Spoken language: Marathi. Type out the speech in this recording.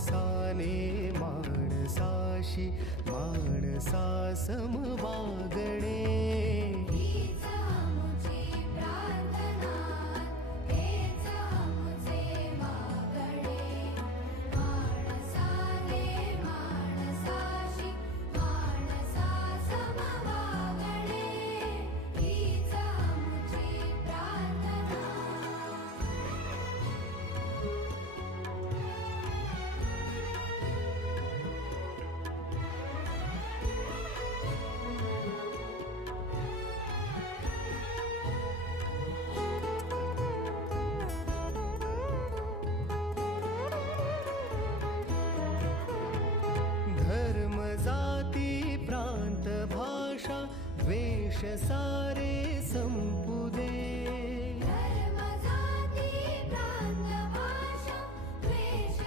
माणसाने माणसाशी माणसा सम वागणे. हीच आमुची प्रार्थना, हेच आमुचे मागणे. माणसाने माणसाशी माणसा सम वागणे. हीच आमुची प्रार्थना. धर्म जाती प्रांत भाषा द्वेष सारे